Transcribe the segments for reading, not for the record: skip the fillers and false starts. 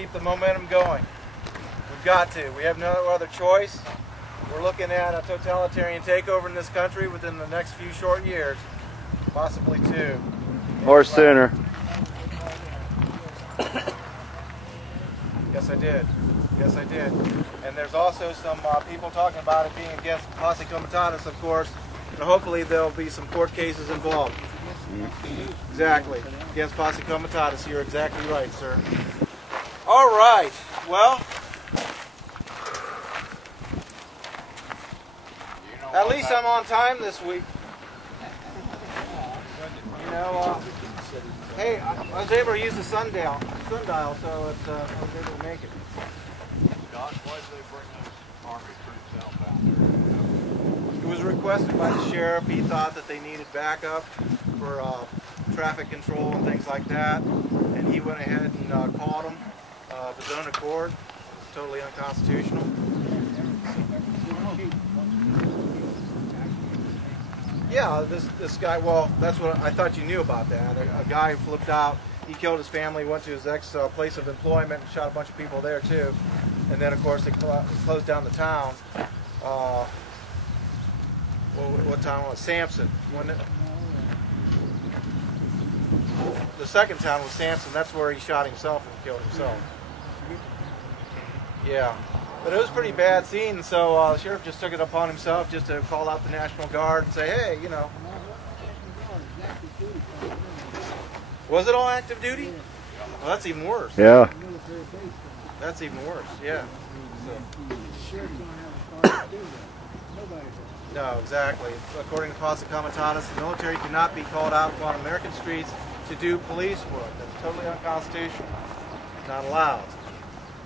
keep the momentum going. We've got to. We have no other choice. We're looking at a totalitarian takeover in this country within the next few short years, possibly 2. Or sooner. Yes, I did. Yes, I did. And there's also some people talking about it being against posse comitatus, of course, and hopefully there'll be some court cases involved. Exactly. Against posse comitatus. You're exactly right, sir. All right. Well, at least I'm on time this week. You know, hey, I was able to use the sundial, so I was able to make it. Josh, why did they bring those Army troops out down there? It was requested by the sheriff. He thought that they needed backup for traffic control and things like that, and he went ahead and called them of his own accord. It's totally unconstitutional. Yeah, this guy, well, that's what I thought you knew about that. A guy flipped out. He killed his family, went to his place of employment, and shot a bunch of people there too. And then, of course, they closed down the town. What town was it? Sampson. The second town was Sampson. That's where he shot himself and killed himself. Yeah. But it was a pretty bad scene, so the sheriff just took it upon himself just to call out the National Guard and say, hey, you know. Was it all active duty? Well, that's even worse. Yeah. That's even worse, yeah. No, exactly. According to posse comitatus, the military cannot be called out upon American streets to do police work. That's totally unconstitutional. Not allowed.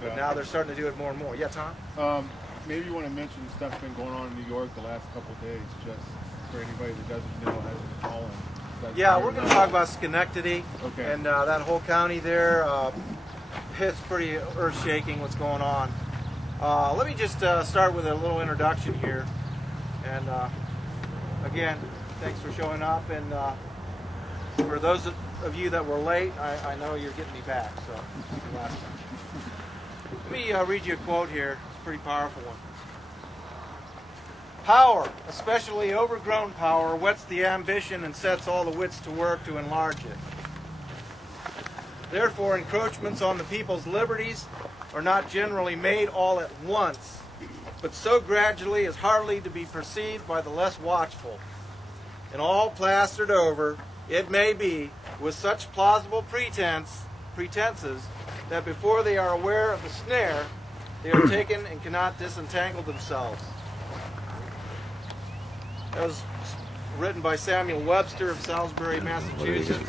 But now they're starting to do it more and more. Yeah, Tom? Maybe you want to mention stuff that's been going on in New York the last couple of days, just for anybody that doesn't know has been calling. Yeah, we're going to talk about Schenectady and that whole county there. It's pretty earth-shaking what's going on. Let me just start with a little introduction here. And again, thanks for showing up. And for those of you that were late, I know you're getting me back. So last time. Let me read you a quote here. It's a pretty powerful one. Power, especially overgrown power, whets the ambition and sets all the wits to work to enlarge it. Therefore, encroachments on the people's liberties are not generally made all at once, but so gradually as hardly to be perceived by the less watchful, and all plastered over, it may be, with such plausible pretenses, that before they are aware of the snare, they are taken and cannot disentangle themselves. That was written by Samuel Webster of Salisbury, Massachusetts.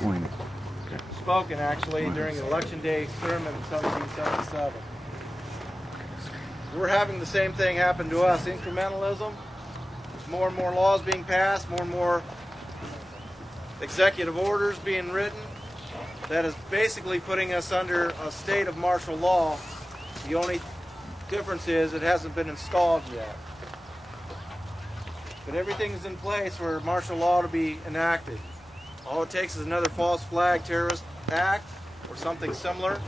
Spoken, actually, during an Election Day sermon in 1777. We're having the same thing happen to us. Incrementalism. There's more and more laws being passed, more and more executive orders being written. That is basically putting us under a state of martial law. The only difference is it hasn't been installed yet. But everything is in place for martial law to be enacted. All it takes is another false flag terrorist act or something similar.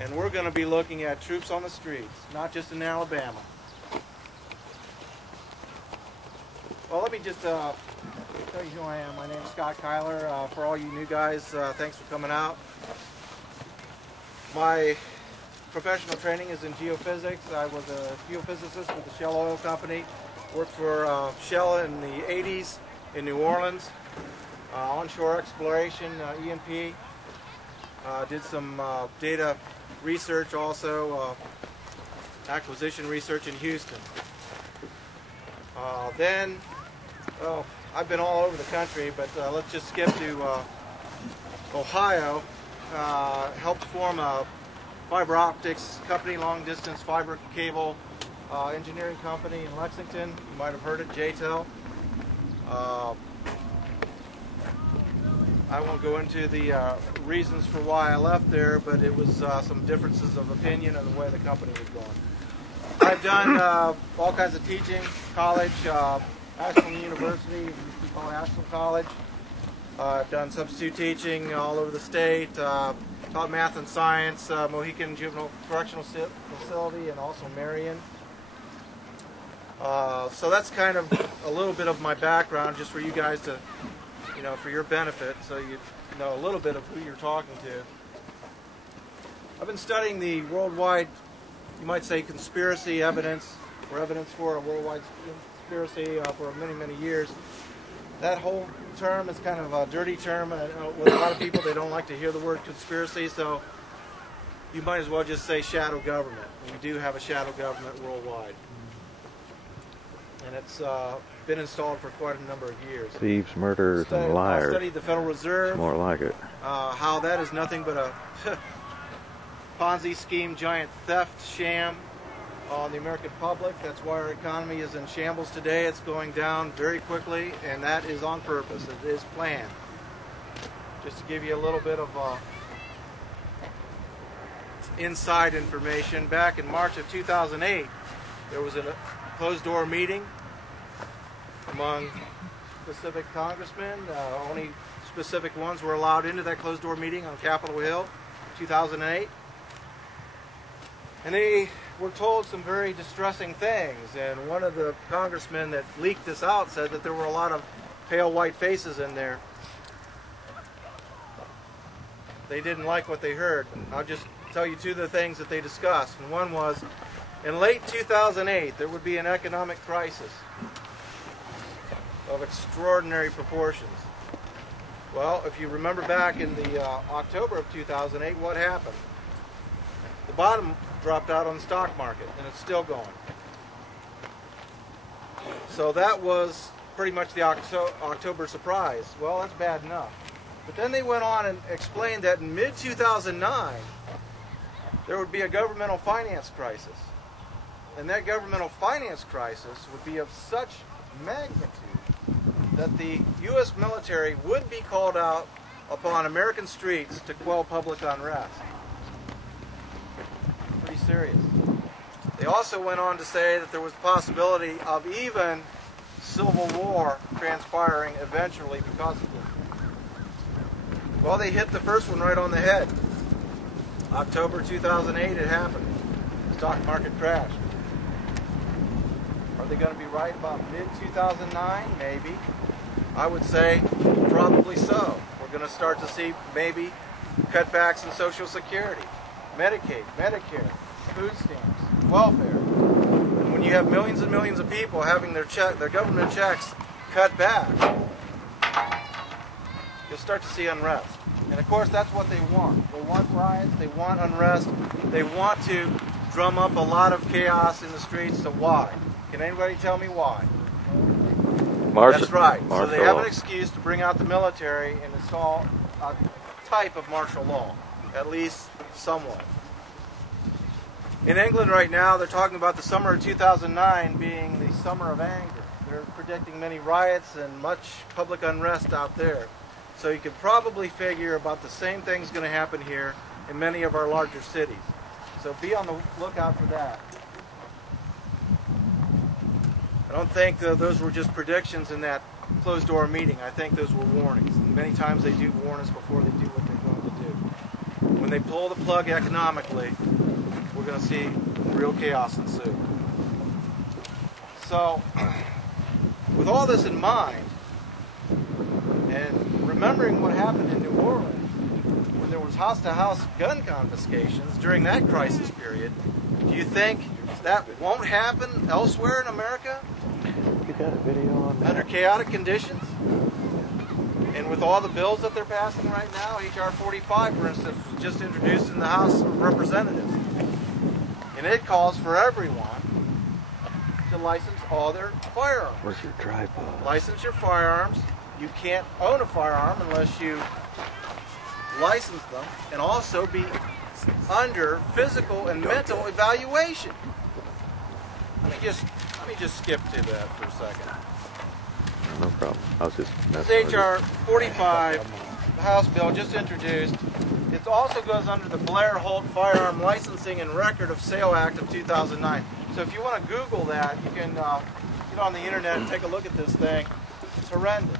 And we're going to be looking at troops on the streets, not just in Alabama. Well, let me just tell you who I am. My name is Scott Kyler. For all you new guys, thanks for coming out. My professional training is in geophysics. I was a geophysicist with the Shell Oil Company. Worked for Shell in the 80s in New Orleans. Onshore exploration, E&P. Did some data research also, acquisition research in Houston. Then, I've been all over the country, but let's just skip to Ohio. Helped form a fiber optics company, long distance fiber cable engineering company in Lexington. You might have heard it, JTEL. I won't go into the reasons for why I left there, but it was some differences of opinion and the way the company was going. I've done all kinds of teaching, college, Ashland University, used to be called Ashland College. I've done substitute teaching all over the state. taught math and science, Mohican Juvenile Correctional Facility, and also Marion. So that's kind of a little bit of my background, just for you guys to, for your benefit, so you know a little bit of who you're talking to. I've been studying the worldwide, you might say, conspiracy evidence, or evidence for a worldwide conspiracy for many, many years. That whole term is kind of a dirty term, and with a lot of people, they don't like to hear the word conspiracy, so you might as well just say shadow government. We do have a shadow government worldwide. And it's been installed for quite a number of years. Thieves, murderers, and liars. I studied the Federal Reserve. It's more like it. How that is nothing but a Ponzi scheme, giant theft sham on the American public. That's why our economy is in shambles today. It's going down very quickly, and that is on purpose. It is planned. Just to give you a little bit of inside information, back in March of 2008, there was a closed-door meeting among specific congressmen. Only specific ones were allowed into that closed-door meeting on Capitol Hill, 2008. And they were told some very distressing things. And one of the congressmen that leaked this out said that there were a lot of pale white faces in there. They didn't like what they heard. I'll just tell you two of the things that they discussed. And one was, in late 2008, there would be an economic crisis of extraordinary proportions. Well, if you remember back in the October of 2008, what happened? The bottom dropped out on the stock market, and it's still going. So that was pretty much the October surprise. Well, that's bad enough. But then they went on and explained that in mid-2009, there would be a governmental finance crisis. And that governmental finance crisis would be of such magnitude that the U.S. military would be called out upon American streets to quell public unrest. Pretty serious. They also went on to say that there was the possibility of even civil war transpiring eventually because of this. Well, they hit the first one right on the head. October 2008, it happened. The stock market crashed. Are they going to be right about mid-2009? Maybe. I would say probably so. We're going to start to see maybe cutbacks in Social Security, Medicaid, Medicare, food stamps, welfare. And when you have millions and millions of people having their government checks cut back, you'll start to see unrest. And of course, that's what they want. They want riots, they want unrest, they want to drum up a lot of chaos in the streets. So why? Can anybody tell me why? That's right. So they have an excuse to bring out the military and install a type of martial law, at least somewhat. In England right now, they're talking about the summer of 2009 being the summer of anger. They're predicting many riots and much public unrest out there. So you could probably figure about the same thing's going to happen here in many of our larger cities. So be on the lookout for that. I don't think those were just predictions in that closed-door meeting. I think those were warnings. And many times they do warn us before they do what they're going to do. When they pull the plug economically, we're going to see real chaos ensue. So, with all this in mind, and remembering what happened in New Orleans, when there was house-to-house gun confiscations during that crisis period, do you think that won't happen elsewhere in America? You got a video on that? Under chaotic conditions? And with all the bills that they're passing right now, H.R. 45, for instance, was just introduced in the House of Representatives. And it calls for everyone to license all their firearms. Where's your tripod? License your firearms. You can't own a firearm unless you license them, and also be under physical and mental evaluation. Let me just skip to that for a second. No problem. I was just This messing with you. H.R. 45 House bill just introduced. It also goes under the Blair Holt Firearm Licensing and Record of Sale Act of 2009. So if you want to Google that, you can get on the internet and take a look at this thing. It's horrendous.